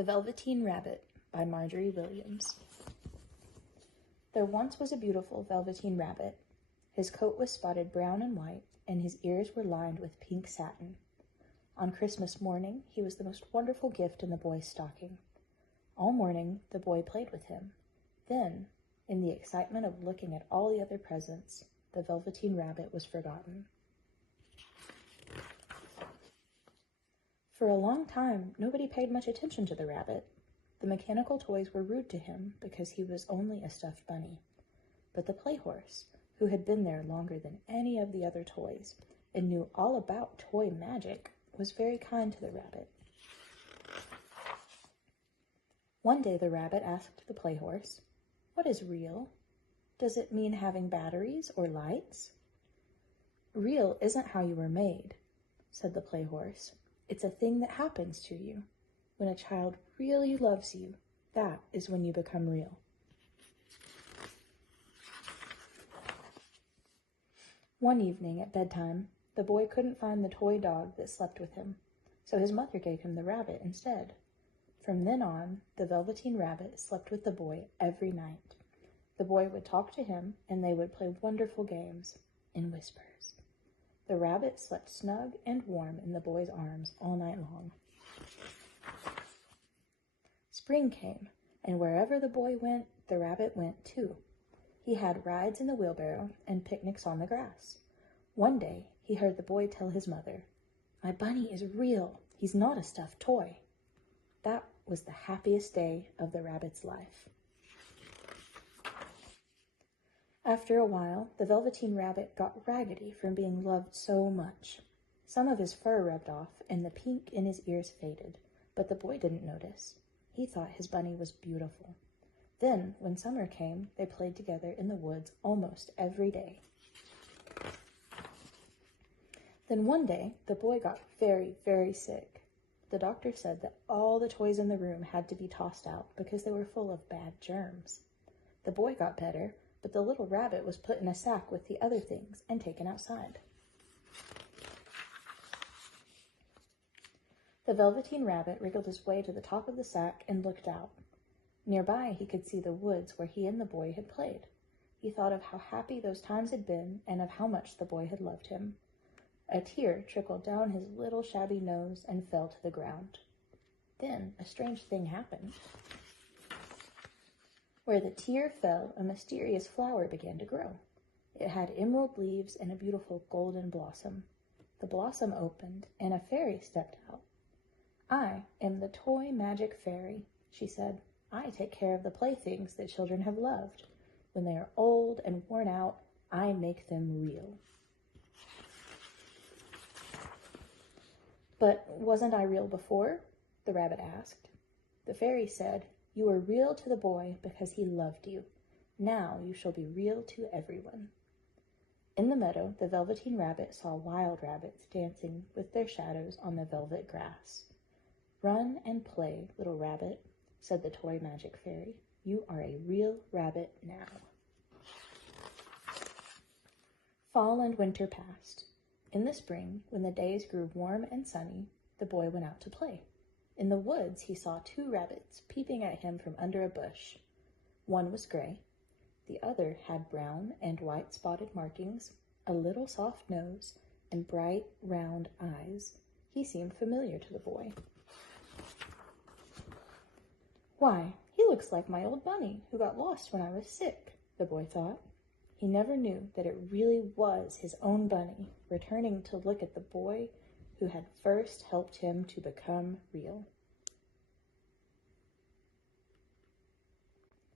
The Velveteen Rabbit by Marjorie Williams. There once was a beautiful velveteen rabbit. His coat was spotted brown and white, and his ears were lined with pink satin. On Christmas morning, he was the most wonderful gift in the boy's stocking. All morning, the boy played with him. Then, in the excitement of looking at all the other presents, the Velveteen Rabbit was forgotten. For a long time, nobody paid much attention to the rabbit. The mechanical toys were rude to him because he was only a stuffed bunny. But the playhorse, who had been there longer than any of the other toys and knew all about toy magic, was very kind to the rabbit. One day the rabbit asked the playhorse, "What is real? Does it mean having batteries or lights?" "Real isn't how you were made," said the playhorse. "It's a thing that happens to you. When a child really loves you, that is when you become real." One evening at bedtime, the boy couldn't find the toy dog that slept with him, so his mother gave him the rabbit instead. From then on, the Velveteen Rabbit slept with the boy every night. The boy would talk to him, and they would play wonderful games in whispers. The rabbit slept snug and warm in the boy's arms all night long. Spring came, and wherever the boy went, the rabbit went too. He had rides in the wheelbarrow and picnics on the grass. One day, he heard the boy tell his mother, "My bunny is real. He's not a stuffed toy." That was the happiest day of the rabbit's life. After a while, the Velveteen Rabbit got raggedy from being loved so much. Some of his fur rubbed off, and the pink in his ears faded, but the boy didn't notice. He thought his bunny was beautiful. Then, when summer came, they played together in the woods almost every day. Then one day, the boy got very, very sick. The doctor said that all the toys in the room had to be tossed out because they were full of bad germs. The boy got better, but the little rabbit was put in a sack with the other things and taken outside. The Velveteen Rabbit wriggled his way to the top of the sack and looked out. Nearby, he could see the woods where he and the boy had played. He thought of how happy those times had been and of how much the boy had loved him. A tear trickled down his little shabby nose and fell to the ground. Then a strange thing happened. Where the tear fell, a mysterious flower began to grow. It had emerald leaves and a beautiful golden blossom. The blossom opened, and a fairy stepped out. "I am the toy magic fairy," she said. "I take care of the playthings that children have loved. When they are old and worn out, I make them real." "But wasn't I real before?" the rabbit asked. The fairy said, "You were real to the boy because he loved you. Now you shall be real to everyone." In the meadow, the Velveteen Rabbit saw wild rabbits dancing with their shadows on the velvet grass. "Run and play, little rabbit," said the toy magic fairy. "You are a real rabbit now." Fall and winter passed. In the spring, when the days grew warm and sunny, the boy went out to play. In the woods, he saw two rabbits peeping at him from under a bush. One was gray. The other had brown and white spotted markings, a little soft nose, and bright, round eyes. He seemed familiar to the boy. "Why, he looks like my old bunny who got lost when I was sick," the boy thought. He never knew that it really was his own bunny, returning to look at the boy who had first helped him to become real.